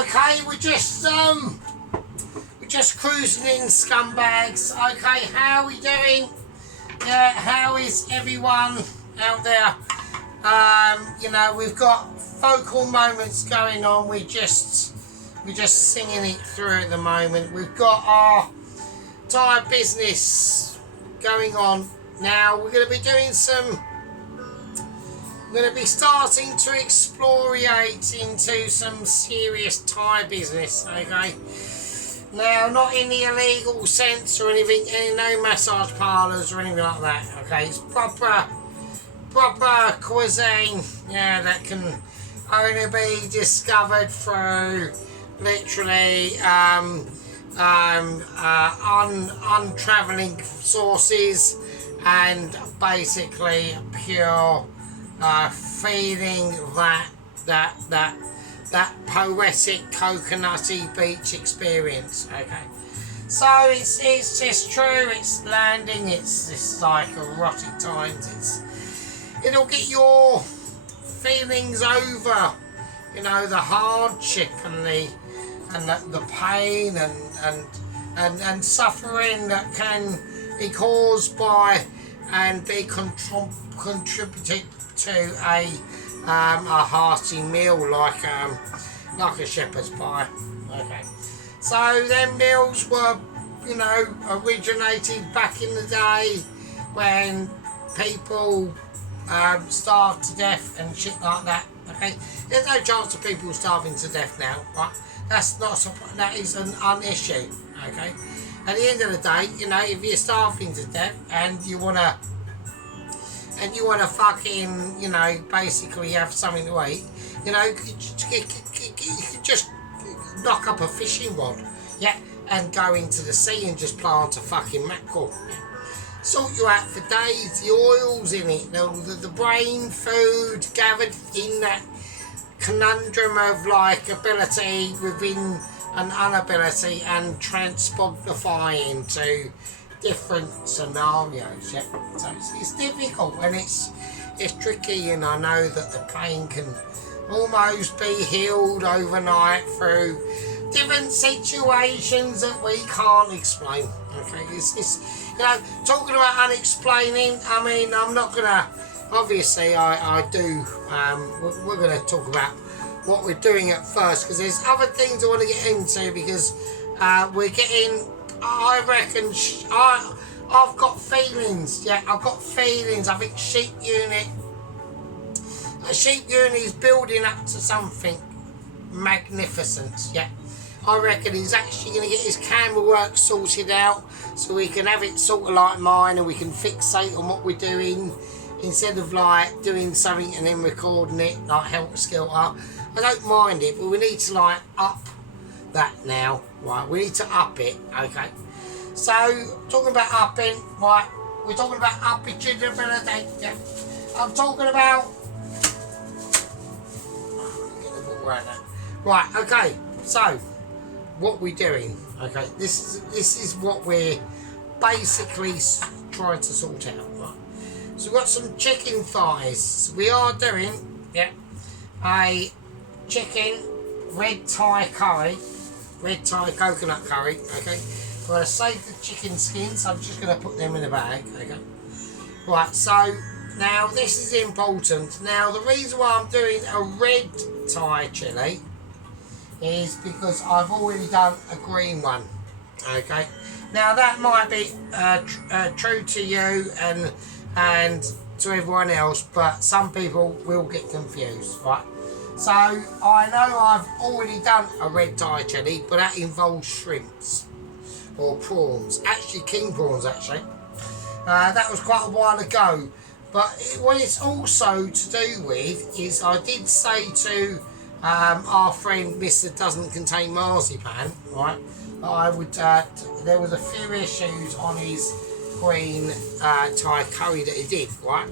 Okay, we're just cruising in, scumbags. Okay, how are we doing? Yeah, how is everyone out there? You know, we've got vocal moments going on. We're just singing it through at the moment. We've got our entire business going on now. We're going to be doing some. We're going to be starting to exploriate into some serious Thai business, okay? Now, not in the illegal sense or anything, no massage parlours or anything like that, okay? It's proper cuisine, yeah, that can only be discovered through literally untravelling sources and basically pure feeling that poetic coconutty beach experience. Okay, so it's just true. It's landing. It's like erotic times. It'll get your feelings over. You know, the hardship and the pain and suffering that can be caused by and be contributed to a hearty meal like a shepherd's pie. Okay, so them meals were, you know, originated back in the day when people starved to death and shit like that. Okay, there's no chance of people starving to death now, right? That's not that is an issue. Okay, at the end of the day, you know, if you're starving to death and you wanna fucking, you know, basically have something to eat, you know, you could just knock up a fishing rod, yeah, and go into the sea and just plant a fucking mackerel. Sort you out for days, the oils in it, the brain food gathered in that conundrum of like ability within an inability and transpogrifying to different scenarios, yeah. So it's difficult and it's tricky, and I know that the pain can almost be healed overnight through different situations that we can't explain. Okay, it's you know, talking about unexplaining. I mean, I'm not gonna. Obviously, I do. We're gonna talk about what we're doing at first because there's other things I want to get into because we're getting. I reckon I've got feelings. Yeah, I've got feelings. I think sheep unit is building up to something magnificent. Yeah, I reckon he's actually going to get his camera work sorted out so we can have it sort of like mine and we can fixate on what we're doing instead of like doing something and then recording it like helter skelter. I don't mind it, but we need to like up that now, right? We need to up it, okay? So, talking about upping, right? We're talking about upping ability, yeah? I'm talking about. Get the book right now. Right, okay. So, what we're doing, okay? This is what we're basically trying to sort out, right? So we've got some chicken thighs. We are doing, yeah, a chicken red Thai curry. Red Thai coconut curry, okay. I'm going to save the chicken skins, I'm just going to put them in a bag, okay. Right, so now this is important. Now the reason why I'm doing a red Thai chilli is because I've already done a green one, okay. Now that might be true to you and to everyone else, but some people will get confused, right. So, I know I've already done a red Thai chilli, but that involves shrimps or prawns. Actually, king prawns, actually. That was quite a while ago. But what it's also to do with is I did say to our friend Mr. Doesn't Contain Marzipan, right, that I would, there was a few issues on his green Thai curry that he did, right.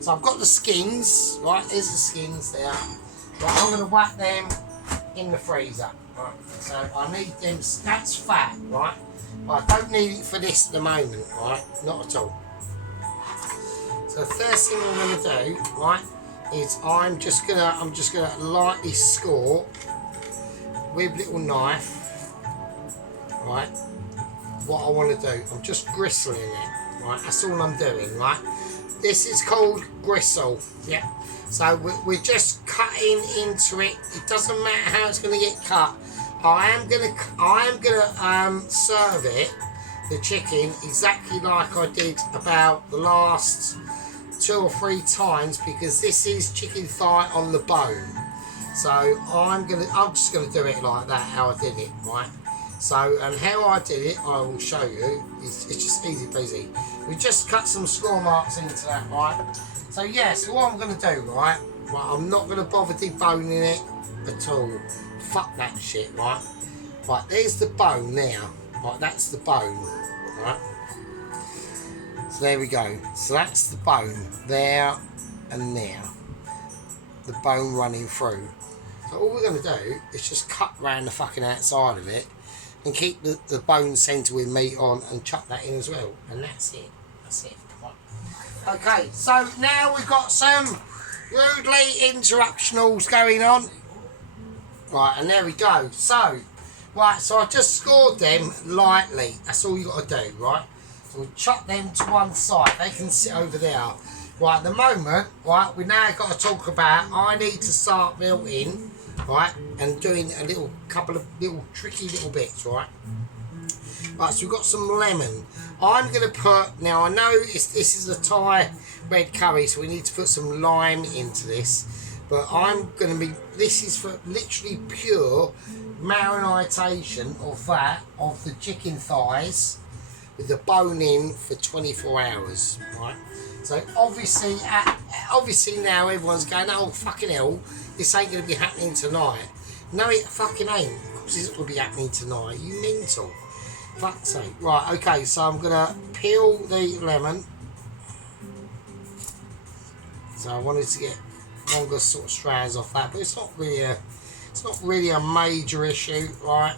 So I've got the skins, right, there's the skins there. Right, I'm going to whack them in the freezer, right, so I need them, that's fat, right, but I don't need it for this at the moment, right, not at all. So the first thing I'm going to do, right, is I'm just gonna lightly score with little knife, right, what I want to do, I'm just gristling it, right, that's all I'm doing, right. This is called gristle, yeah. So we're just cutting into it. It doesn't matter how it's going to get cut. I am gonna serve it, the chicken, exactly like I did about the last 2 or 3 times, because this is chicken thigh on the bone. So I'm just gonna do it like that, how I did it, right? So, and how I did it, I will show you. It's just easy peasy. We just cut some score marks into that, right? So yeah, so what I'm gonna do, right? Well, I'm not gonna bother deboning it at all. Fuck that shit, right? Right, there's the bone now. Right, that's the bone, right? So there we go. So that's the bone there and there. The bone running through. So all we're going to do is just cut round the fucking outside of it and keep the bone centre with meat on and chuck that in as well. And that's it. That's it. Right. Okay, so now we've got some rudely interruptionals going on. Right, and there we go. So, right, so I just scored them lightly. That's all you got to do, right? So we'll chuck them to one side. They can sit over there. Right, at the moment, right, we now got to talk about, I need to start melting, right, and doing a couple of little tricky little bits, right? Right, so we've got some lemon. I'm going to put, now I know this is a Thai red curry, so we need to put some lime into this. But I'm going to be, this is for literally pure marination of the chicken thighs with the bone in for 24 hours, right? So obviously now everyone's going, oh fucking hell, this ain't going to be happening tonight. No, it fucking ain't. Of course it's going to be happening tonight. You mental. Fuck's sake. Right, okay, so I'm going to peel the lemon. So I wanted to get longer sort of strands off that, but it's not really a major issue, right?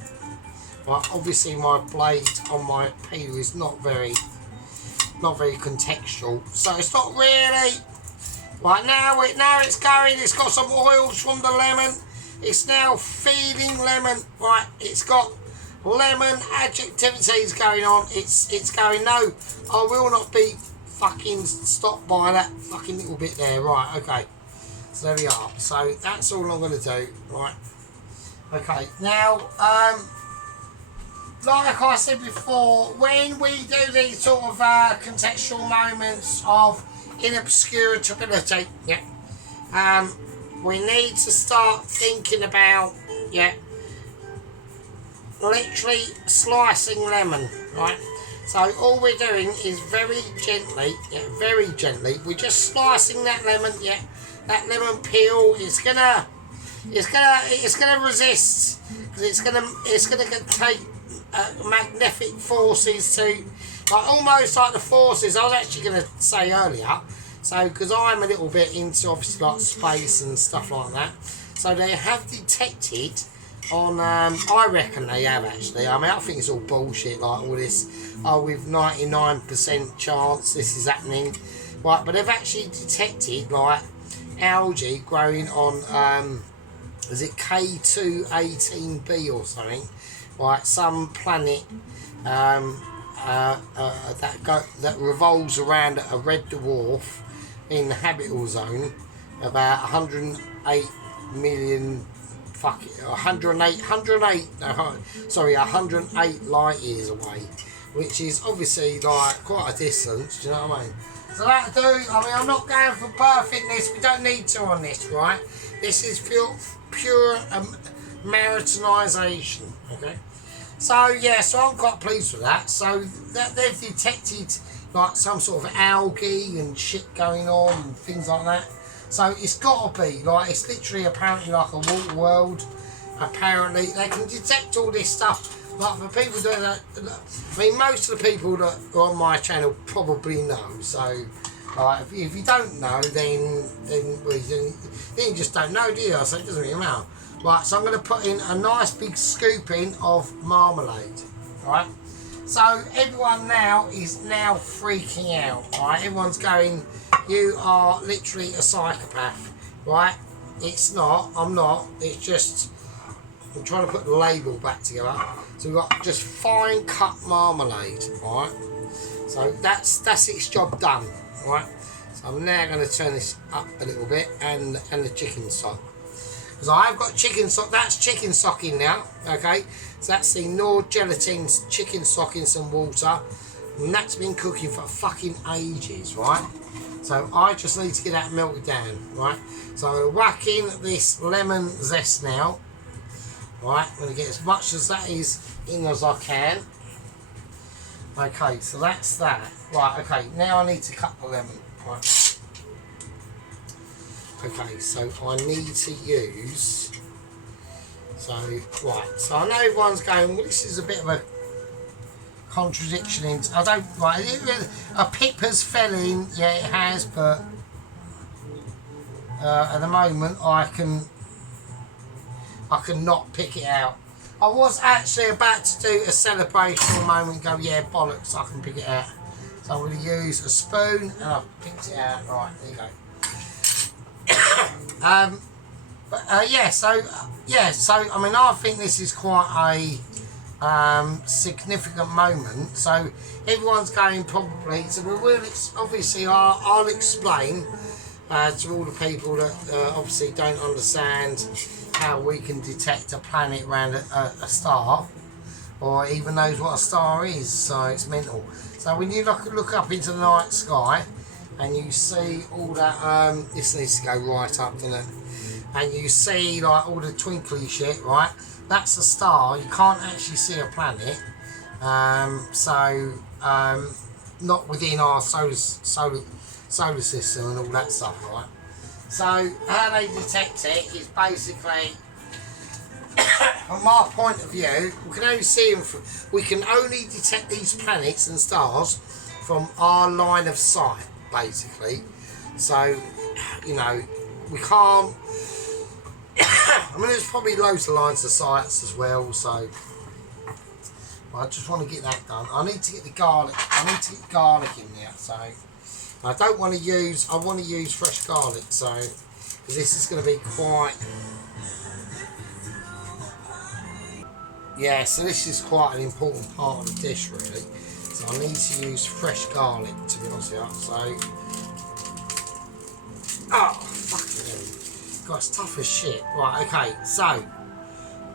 Right, obviously my blade on my peel is not very contextual, so it's not really. Right, now it's going, it's got some oils from the lemon, it's now feeding lemon, right, it's got lemon adjectivities going on, it's going, no, I will not be fucking stopped by that fucking little bit there, right, okay. So there we are. So that's all I'm going to do, right? Okay. Now, like I said before, when we do these sort of contextual moments of inobscurability, yeah, we need to start thinking about, yeah, literally slicing lemon, right? So all we're doing is very gently, we're just slicing that lemon, yeah. That lemon peel is gonna resist, because it's gonna take magnetic forces to, like almost like the forces I was actually gonna say earlier. So because I'm a little bit into obviously like space and stuff like that, so they have detected on I reckon they have actually. I mean I think it's all bullshit, like all this. Oh, with 99% chance this is happening, right? But they've actually detected like algae growing on is it K218b or something, right? Some planet that revolves around a red dwarf in the habitable zone about 108 million 108 light years away, which is obviously like quite a distance, do you know what I mean? So that'll do. I mean, I'm not going for perfectness, we don't need to on this, right? This is pure maritinisation, okay? So yeah, so I'm quite pleased with that. So that they've detected like some sort of algae and shit going on and things like that. So it's got to be like, it's literally apparently like a water world. Apparently they can detect all this stuff. Like for people that, I mean, most of the people that are on my channel probably know. So if you don't know, then you just don't know, do you? So it doesn't really matter. Right, so I'm going to put in a nice big scooping of marmalade. Right. So everyone now is freaking out. Right, everyone's going, you are literally a psychopath. Right, it's not. I'm not. It's just I'm trying to put the label back together. So we've got just fine cut marmalade, right? So that's its job done, right? So I'm now going to turn this up a little bit, and the chicken stock. Because I have got chicken stock, that's chicken stock in now, okay? So that's the Nord gelatin chicken stock in some water, and that's been cooking for fucking ages, right? So I just need to get that melted down, right? So I'm going to whack in this lemon zest now, right? I'm going to get as much as that is in as I can. Okay, so that's that. Right, okay, now I need to cut the lemon, right? Okay, so I need to use, so, right, so I know everyone's going, well, this is a bit of a contradiction in, I don't, right, a pip has fell in, yeah it has, but at the moment I can not pick it out. I was actually about to do a celebrational moment, go, yeah, bollocks, I can pick it out. So I'm going to use a spoon, and I've picked it out. Right, there you go. So I mean, I think this is quite a significant moment. So everyone's going probably. So we will obviously. I'll explain to all the people that obviously don't understand how we can detect a planet around a star, or even knows what a star is. So it's mental. So when you look up into the night sky, and you see all that, this needs to go right up, doesn't it? And you see like all the twinkly shit, right? That's a star. You can't actually see a planet. Not within our solar system and all that stuff, right? So how they detect it is basically, from our point of view, we can only detect these planets and stars from our line of sight, basically. So, you know, we can't. I mean, there's probably loads of lines of sight as well. So, I just want to get that done. I need to get the garlic. I need to get garlic in there. So, I don't want to use. I want to use fresh garlic. So, this is going to be quite. Yeah, so this is quite an important part of the dish, really. So I need to use fresh garlic, to be honest with you. So, oh, fucking hell. God, it's tough as shit. Right, okay, so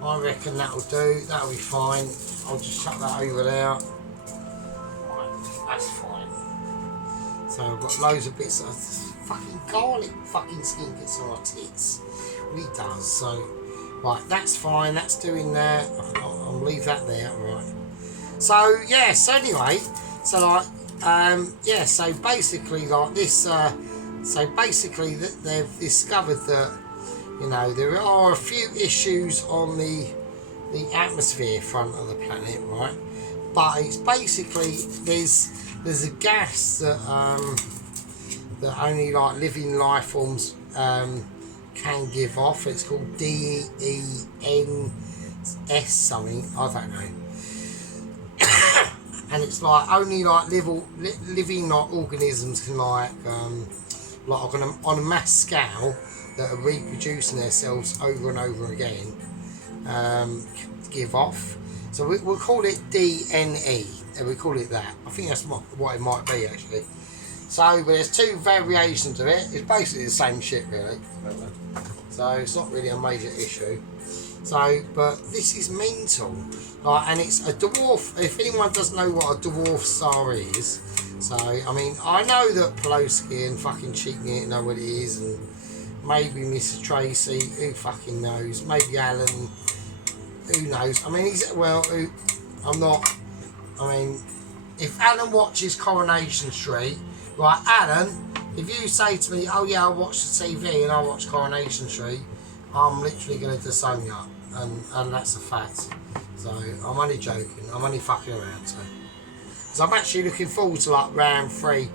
I reckon that'll do. That'll be fine. I'll just chuck that over there. Right, that's fine. So I've got loads of bits of fucking garlic fucking skin gets on my tits. It really does. So, right, that's fine. That's doing that. I'll leave that there. Right. So yeah. So anyway. So like yeah. So basically like this. So basically that they've discovered that, you know, there are a few issues on the atmosphere front of the planet, right? But it's basically there's a gas that only like living life forms can give off. It's called DENS something, I don't know. And it's like only like living like organisms can like on a mass scale that are reproducing themselves over and over again give off. So we'll call it DNE, and we call it that. I think that's what it might be actually. So, but there's two variations of it. It's basically the same shit, really. So it's not really a major issue. So, but this is mental. Like, and it's a dwarf. If anyone doesn't know what a dwarf star is, so I mean, I know that Pelosi and fucking Cheekmate know what it is, and maybe Mrs. Tracy, who fucking knows? Maybe Alan, who knows? I mean, I'm not. I mean, if Alan watches Coronation Street. Right, Alan, if you say to me, oh yeah, I watch the TV and I watch Coronation Street, I'm literally going to disown you, and that's a fact. So, I'm only joking, I'm only fucking around, so. So I'm actually looking forward to like round 3.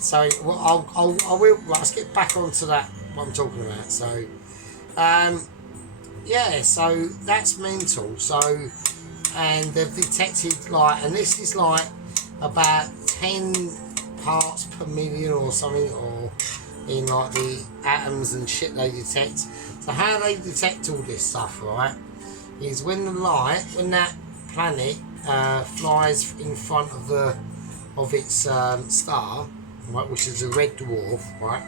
So, well, I will, right, let's get back onto that, what I'm talking about. So, yeah, so that's mental. So, and they've detected like, and this is like, about 10 parts per million or something, or in like the atoms and shit they detect. So how they detect all this stuff, right, is when that planet flies in front of its star, right, which is a red dwarf, right.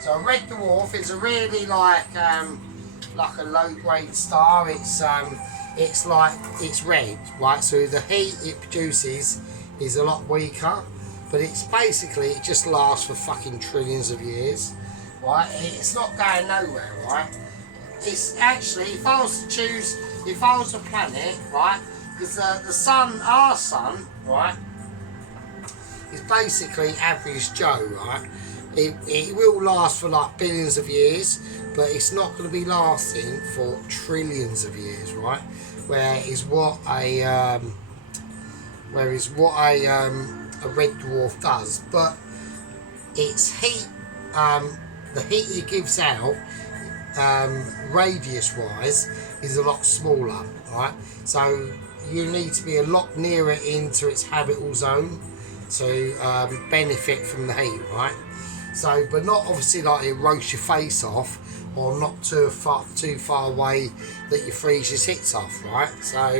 So a red dwarf is a really like a low grade star. It's red, right? So the heat it produces is a lot weaker, but it's basically, it just lasts for fucking trillions of years, right? It's not going nowhere, right? It's actually, if I was a planet, right? Because the sun, our sun, right, is basically average Joe, right? It will last for like billions of years, but it's not going to be lasting for trillions of years, right? Whereas what a red dwarf does, but its heat, the heat it gives out, radius wise, is a lot smaller, right? So you need to be a lot nearer into its habitable zone to benefit from the heat, right? So, but not obviously like it roasts your face off, or not too far away that you freeze your tits off, right? So,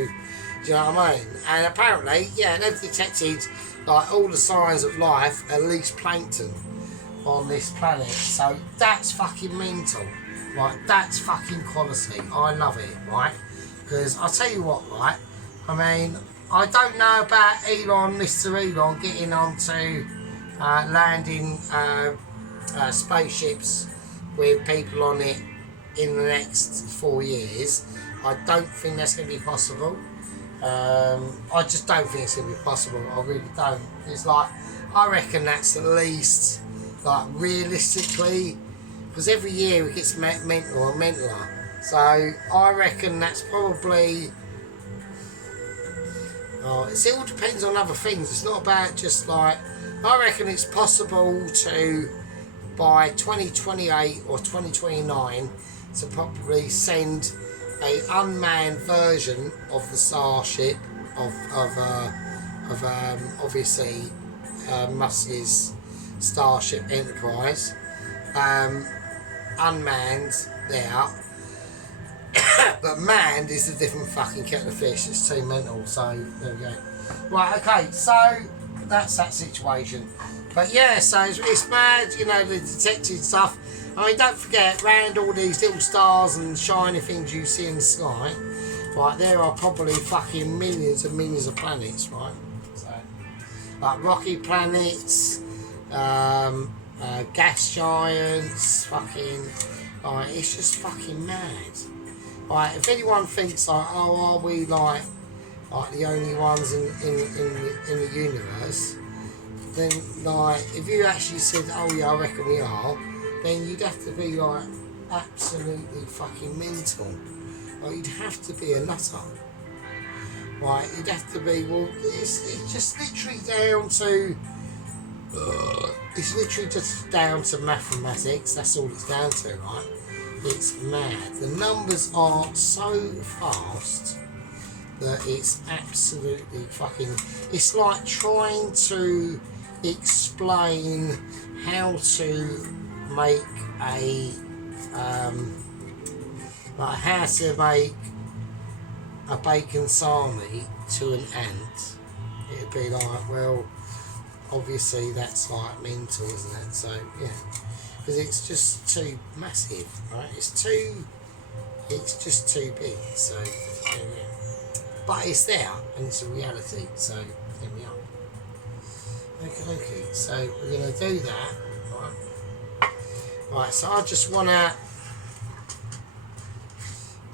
do you know what I mean? And apparently, yeah, they've detected like all the signs of life, at least plankton, on this planet. So that's fucking mental, right? That's fucking quality. I love it, right? Because I'll tell you what, right? I mean, I don't know about Mr. Elon, getting onto landing spaceships with people on it in the next 4 years. I don't think that's going to be possible. I just don't think it's going to be possible. I really don't. It's like, I reckon that's at least, like, realistically, because every year it gets mental and mentaler. So I reckon that's probably, it all depends on other things. It's not about just like, I reckon it's possible to, by 2028 or 2029, to probably send a unmanned version of the starship of obviously Musk's Starship Enterprise, unmanned there, but manned is a different fucking kettle of fish. It's too mental. So there we go. Right, okay, so that's that situation. But yeah, so it's mad, you know, the detected stuff. I mean, don't forget, round all these little stars and shiny things you see in the sky, right, there are probably fucking millions and millions of planets, right? So, like rocky planets, gas giants, fucking, it's just fucking mad. Right, if anyone thinks like, oh, are we like the only ones in the universe, then like, if you actually said, oh yeah, I reckon we are, then you'd have to be like absolutely fucking mental. Like, you'd have to be a nutter. Right, you'd have to be, well, it's just literally down to, it's literally just down to mathematics. That's all it's down to, right? It's mad. The numbers are so fast that it's absolutely fucking, it's like trying to explain how to make a bacon salmi to an ant. It'd be like, well, obviously that's like mental, isn't it? So yeah, because it's just too massive, right? It's just too big. So yeah. But it's there and it's a reality. So there we are. Okay. So we're gonna do that, right? Right. So I just wanna.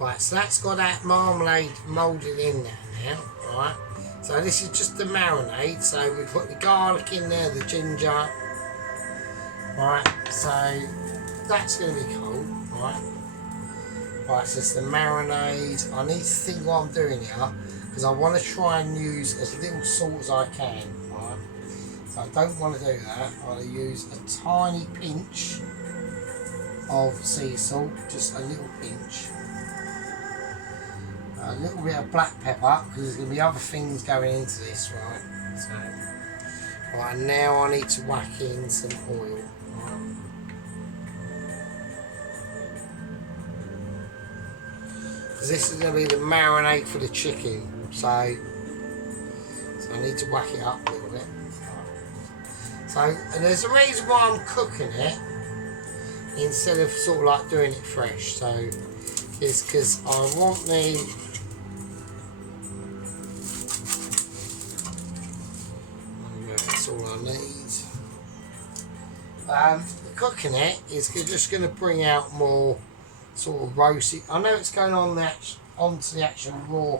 Right, so that's got that marmalade moulded in there now, right? So this is just the marinade, so we put the garlic in there, the ginger, right? So that's going to be cool, right? Right, so it's the marinade. I need to think what I'm doing here, because I want to try and use as little salt as I can, right? So I don't want to do that. I want to use a tiny pinch of sea salt, just a little pinch. A little bit of black pepper, because there's going to be other things going into this, right? So, right, now I need to whack in some oil, right? because this is going to be the marinade for the chicken. So I need to whack it up a little bit. So, and there's a reason why I'm cooking it instead of sort of like doing it fresh. So it's because I want that's all I need. Cooking it is just going to bring out more sort of roasty. I know it's going on onto the actual raw,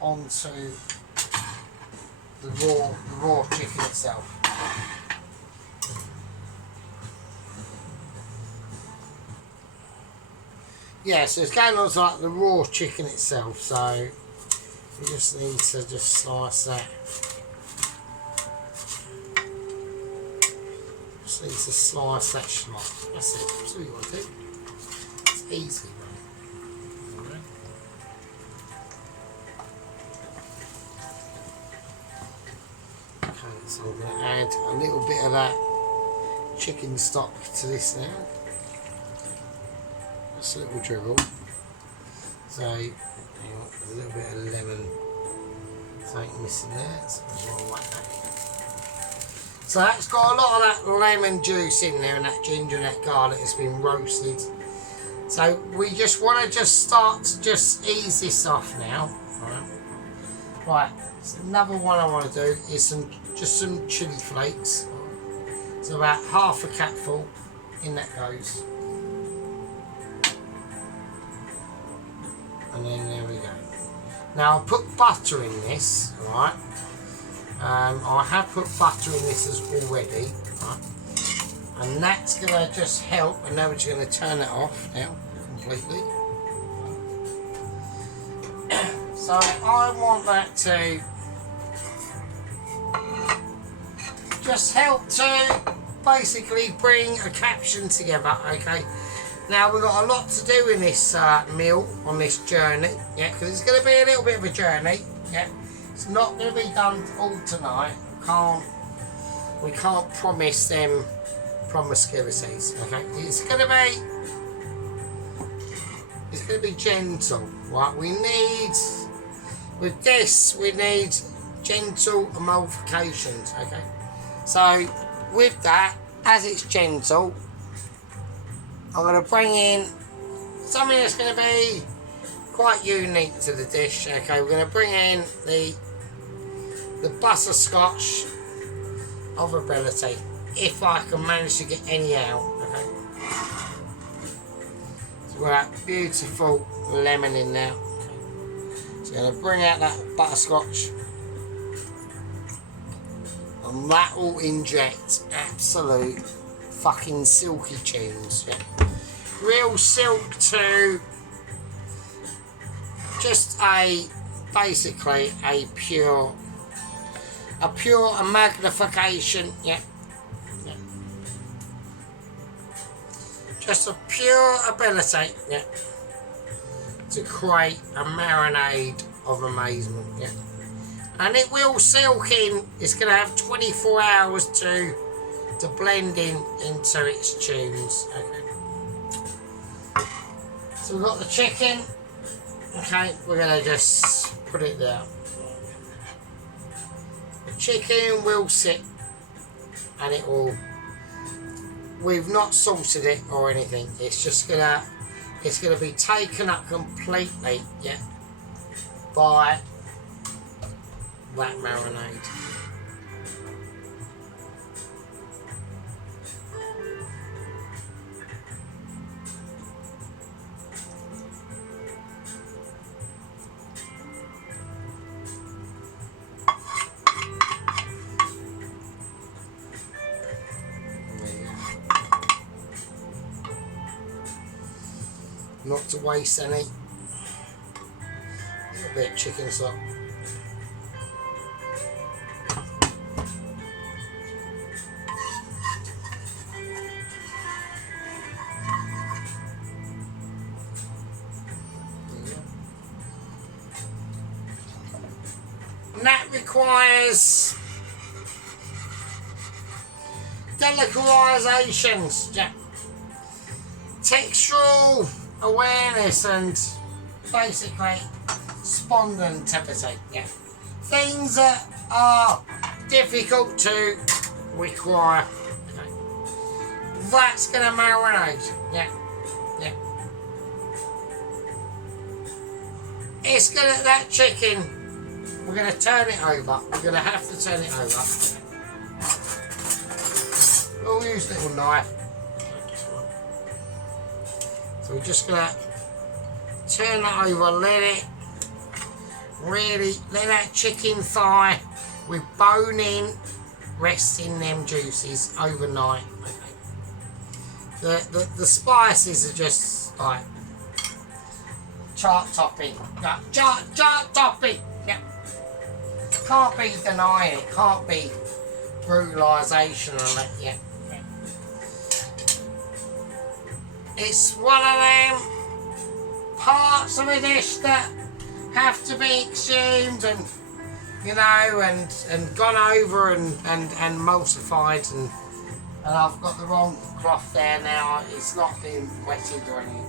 onto the raw chicken itself. Yeah, so it's going on to like the raw chicken itself. So we just need to just slice that. Just need to slice that schmuck. That's it. That's all you want to do. It's easy, right? Okay, so we're going to add a little bit of that chicken stock to this now. Just a little dribble. So, there's a little bit of lemon. Something missing there. So we'll whack that in. So that's got a lot of that lemon juice in there, and that ginger and that garlic has been roasted. So we just want to just start to just ease this off now. Right. So another one I want to do is just some chili flakes. So about half a capful, in that goes. And then there we go. Now I'll put butter in this, right? I have put butter in this as already, right? And that's going to just help. And now we're just going to turn it off now completely. So I want that to just help to basically bring a caption together, okay? Now we've got a lot to do in this meal, on this journey, yeah, because it's going to be a little bit of a journey, yeah. It's not going to be done all tonight. We can't promise them promiscuities, okay? It's going to be gentle, right? With this, we need gentle emulsifications, okay? So with that, as it's gentle, I'm going to bring in something that's going to be quite unique to the dish. Okay, we're going to bring in the butterscotch of ability, if I can manage to get any out. Okay, so we've got that beautiful lemon in there. Okay. So I'm going to bring out that butterscotch, and that will inject absolute fucking silky tunes. Yeah. Real silk to just basically a pure magnification, yeah. Just a pure ability, yeah, to create a marinade of amazement, yeah. And it will silk in. It's going to have 24 hours to blend into its tunes, okay. So we've got the chicken. Okay, we're going to just put it there. The chicken will sit, and it will. We've not salted it or anything. It's just gonna be taken up completely, yeah, by that marinade. Not to waste any. A little bit of chicken stock. And that requires delicatizations, yeah, textural awareness and basically spontaneity. Yeah. Things that are difficult to require. Okay. That's going to marinate. Yeah. Yeah. It's going to, that chicken, we're going to turn it over. We're going to have to turn it over. We'll use a little knife. So we're just going to turn that over, let that chicken thigh with bone in rest in them juices overnight. Okay. The spices are just like chart topping. Chart topping. Yeah. Can't be denying it, can't be brutalisation on it. Yeah. It's one of them parts of a dish that have to be exhumed and, you know, and gone over and emulsified, and I've got the wrong cloth there now. It's not been wetted or anything.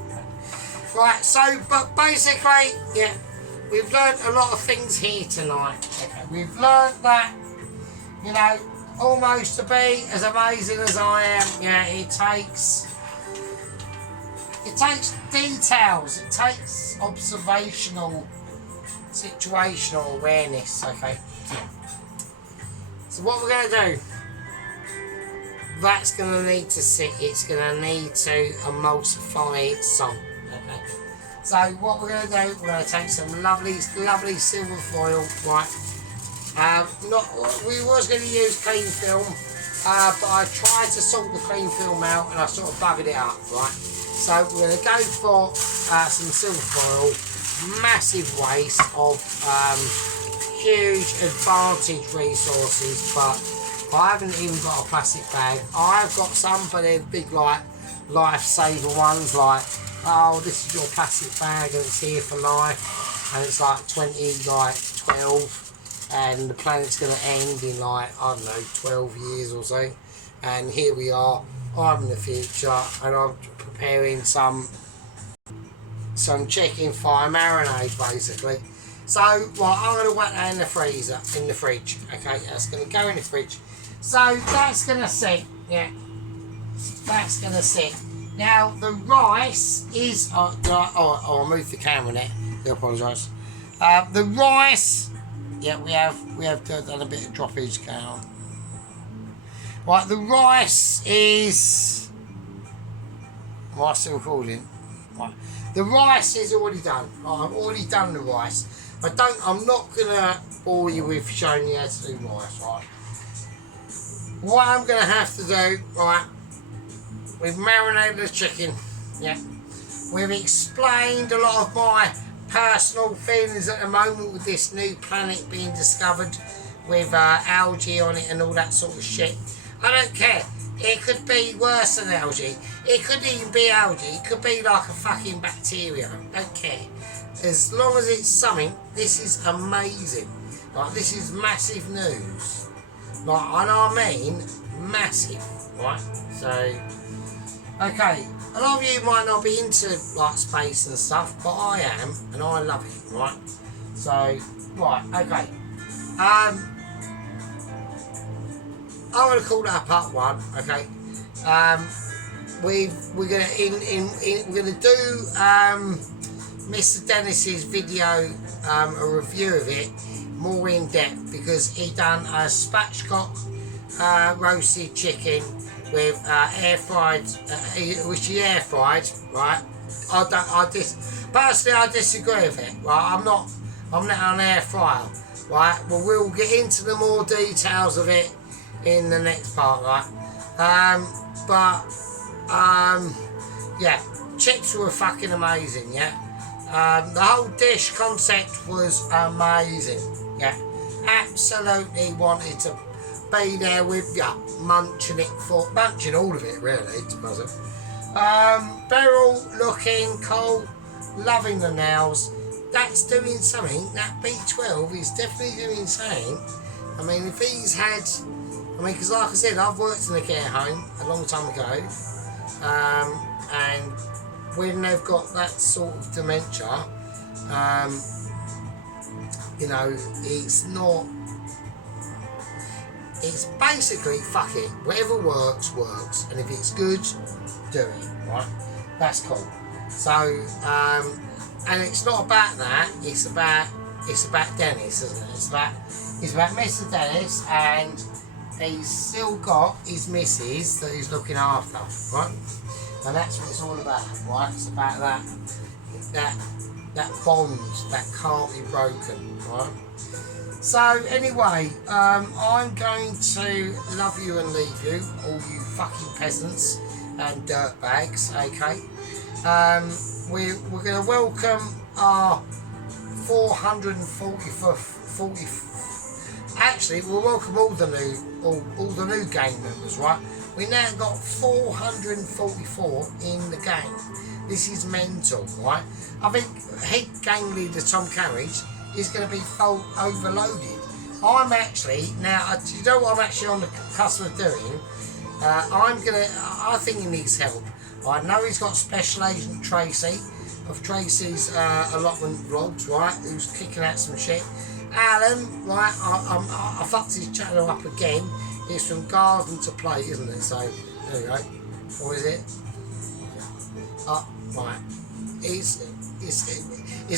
Right, so, but basically, yeah, we've learnt a lot of things here tonight. Okay. We've learnt that, you know, almost to be as amazing as I am, yeah, it takes details, it takes observational, situational awareness, okay? So what we're going to do, that's going to need to sit, it's going to need to emulsify its some, okay? So what we're going to do, we're going to take some lovely silver foil, right? We was going to use clean film, but I tried to sort the clean film out and I sort of buggered it up, right? So we're going to go for some silver foil, massive waste of huge advantage resources, but I haven't even got a plastic bag. I've got some, but they're big like lifesaver ones, like, oh, this is your plastic bag and it's here for life, and it's like 12, and the planet's going to end in like, I don't know, 12 years or so, and here we are, I'm in the future, and I'm preparing some chicken thigh marinade basically. So well, I'm going to whack that in the fridge. Okay, that's going to go in the fridge. So that's going to sit. Yeah, that's going to sit. Now the rice is. I'll move the camera there. I apologise. The rice. Yeah, we have done a bit of droppage going on. Right, the rice is. Am I still recording? Right. The rice is already done. Right, I've already done the rice. I'm not gonna bore you with showing you how to do rice, right? What I'm gonna have to do, right? We've marinated the chicken, yeah. We've explained a lot of my personal feelings at the moment with this new planet being discovered with algae on it and all that sort of shit. I don't care. It could be worse than algae. It could even be algae. It could be like a fucking bacteria. I don't care. As long as it's something, this is amazing. Like, this is massive news. Like, and I mean massive, right? So, okay. A lot of you might not be into, like, space and stuff, but I am, and I love it, right? So, right, okay. I'm going to call that part one, okay? We're going to do Mr. Dennis's video, a review of it, more in depth, because he done a spatchcock roasted chicken with air fried, which he air fried, right? Personally, I disagree with it, right? I'm not an air fryer, right? But we'll get into the more details of it in the next part, right? Yeah, chips were fucking amazing, yeah. The whole dish concept was amazing, yeah. Absolutely wanted to be there with you, munching all of it, really, to be honest. Beryl looking cool, loving the nails. That's doing something. That B12 is definitely doing something. I mean, if he's had, because like I said, I've worked in a care home a long time ago, and when they've got that sort of dementia, you know, it's not. It's basically fuck it. Whatever works, and if it's good, do it. Right? That's cool. So, and it's not about that. It's about Dennis, isn't it? It's about Mr. Dennis, and he's still got his missus that he's looking after, right? And that's what it's all about, right? It's about that bond that can't be broken, right? So anyway, I'm going to love you and leave you, all you fucking peasants and dirtbags, okay? We're going to welcome our 440. Actually, we'll welcome all the new gang members, right? We now got 444 in the gang. This is mental, right? I think head gang leader Tom Carriage is going to be full overloaded. I'm actually now. Do you know what I'm actually on the cusp of doing? I think he needs help. I know he's got Special Agent Tracy of Tracy's allotment vlogs, right? Who's kicking out some shit. Alan, right? I fucked his channel up again. It's from Garden to Plate, isn't it? So there we go. Or is it? Right. It's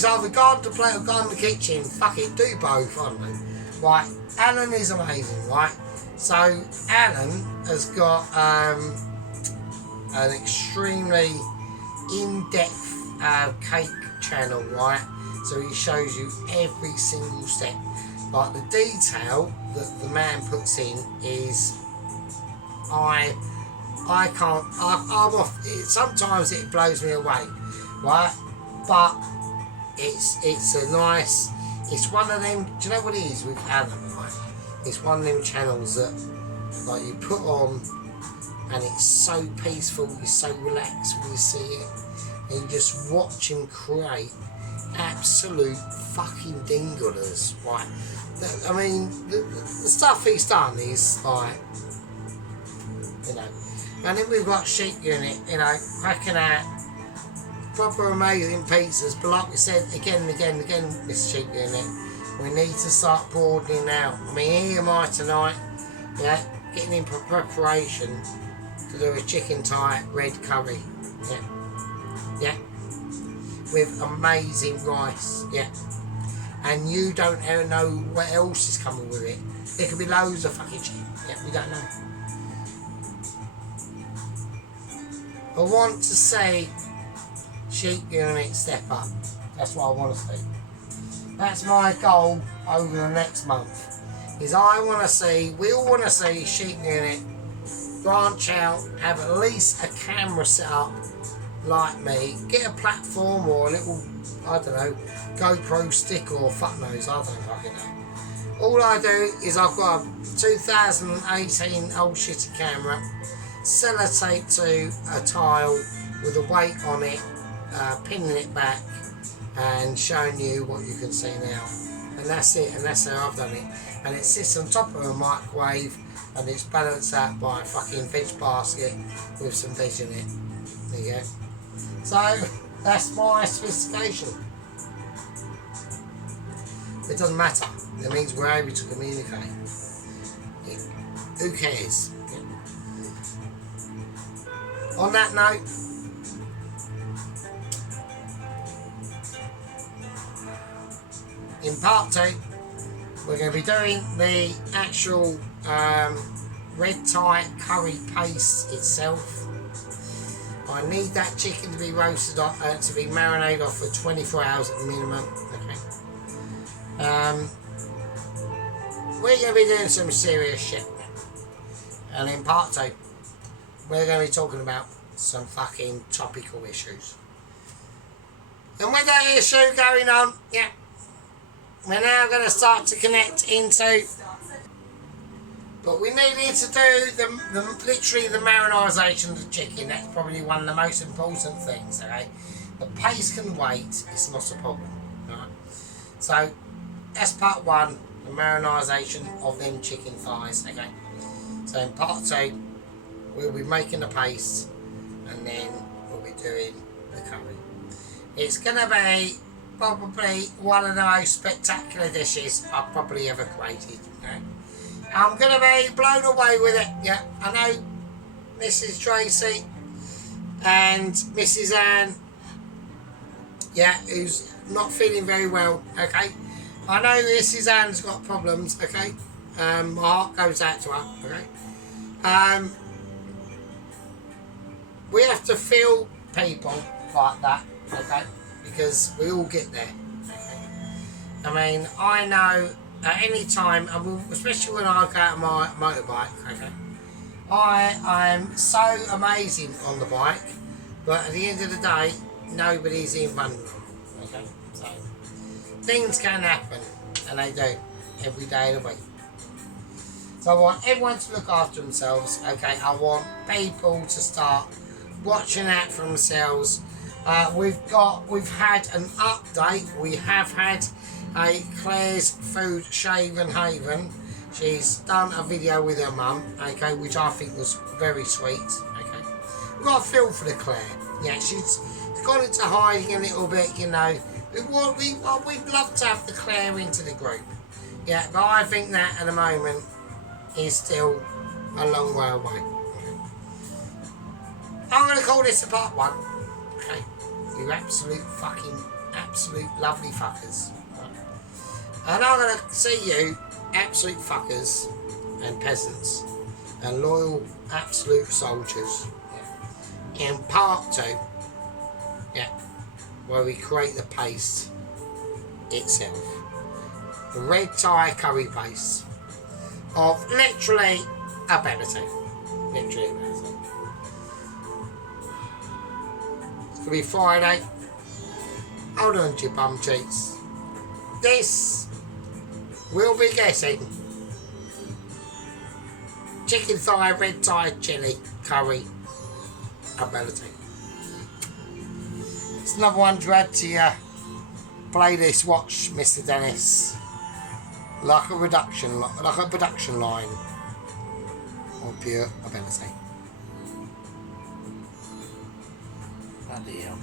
either Garden to Plate or Garden to Kitchen. Fuck it, do both, I don't know. Right, Alan is amazing, right? So Alan has got an extremely in-depth cake channel, right? So he shows you every single step. Like the detail that the man puts in is, I can't. I'm off. Sometimes it blows me away, right? But it's a nice. It's one of them. Do you know what it is with Alan, right? It's one of them channels that, like, you put on, and it's so peaceful. You're so relaxed when you see it, and you just watch him create absolute fucking dinglers, right? I mean, the stuff he's done is like, you know. And then we've got Sheep Unit, you know, cracking out proper amazing pizzas. But like we said again and again and again, Mr. Sheep Unit, we need to start broadening out. I mean, here am I tonight, yeah, getting in preparation to do a chicken thigh red curry, yeah, with amazing rice, yeah. And you don't ever know what else is coming with it. There could be loads of fucking shit, yeah, we don't know. I want to see Sheep Unit step up. That's what I want to see. That's my goal over the next month. Is I want to see, we all want to see Sheep Unit branch out, have at least a camera set up like me, get a platform or a little, I don't know, GoPro stick or fuck knows, I don't fucking know. All I do is I've got a 2018 old shitty camera, sellotape to a tile with a weight on it, pinning it back and showing you what you can see now. And that's it, and that's how I've done it. And it sits on top of a microwave and it's balanced out by a fucking veg basket with some veg in it. There you go. So that's my sophistication. It doesn't matter. It means we're able to communicate. Who cares? On that note, in part 2, we're going to be doing the actual red tie curry paste itself. I need that chicken to be roasted off, to be marinated off for 24 hours at minimum. Okay. We're going to be doing some serious shit. And in part 2, we're going to be talking about some fucking topical issues. And with that issue going on, yeah, we're now going to start to connect into, but we needed to do literally the marinisation of the chicken. That's probably one of the most important things, okay? The paste can wait, it's not a problem, right? So, that's part 1, the marinisation of them chicken thighs, okay? So in part 2, we'll be making the paste and then we'll be doing the curry. It's going to be probably one of the most spectacular dishes I've probably ever created. Okay? I'm going to be blown away with it. Yeah, I know Mrs. Tracy and Mrs. Anne, yeah, who's not feeling very well. Okay, I know Mrs. Anne's got problems. Okay, my heart goes out to her. Okay, we have to feel people like that. Okay, because we all get there. Okay, I mean, I know at any time, especially when I go out on my motorbike. Okay, I am so amazing on the bike, but at the end of the day, nobody's invulnerable. Okay, so things can happen, and they do every day of the week. So I want everyone to look after themselves. Okay, I want people to start watching out for themselves. We've had an update. We have had a Claire's Food Shaven Haven. She's done a video with her mum, okay, which I think was very sweet. Okay, we've got a feel for the Claire. Yeah, she's gone into hiding a little bit, you know. We'd love to have the Claire into the group. Yeah, but I think that at the moment is still a long way away. I'm going to call this a part 1. Okay, you absolute lovely fuckers. And I'm going to see you, absolute fuckers and peasants and loyal absolute soldiers, yeah, in part 2, yeah, where we create the paste itself. The red tie curry paste of literally ability. Literally ability. It's going to be Friday. Hold on to your bum cheeks. This will be getting chicken thigh, red tie, chilli, curry ability. It's another one to add to your playlist. Watch Mr. Dennis like a production line of pure ability. Bloody hell.